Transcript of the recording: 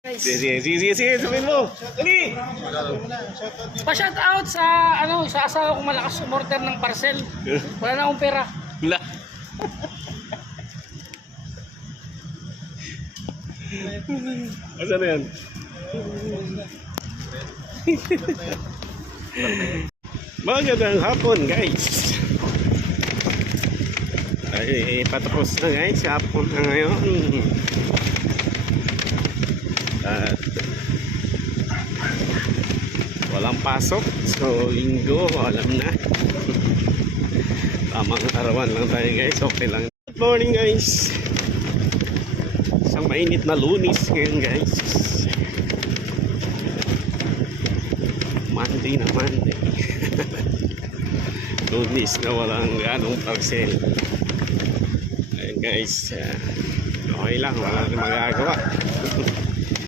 Sige, sabihin mo. Dali! Pa-shout out sa sa asawa kong malakas umorder ng parcel. Wala na akong pera. Wala. Asa na yan? Magandang hapon guys. Ay, patapos na guys. Hapon na ngayon. At walang pasok. So linggo, alam na. Tamang arawan lang tayo guys. Okay lang. Good morning guys. Isang mainit na Lunes ngayon guys. Monday na Monday. Lunes na walang ganong parcel. Ayun guys, okay lang, wala nang magagawa.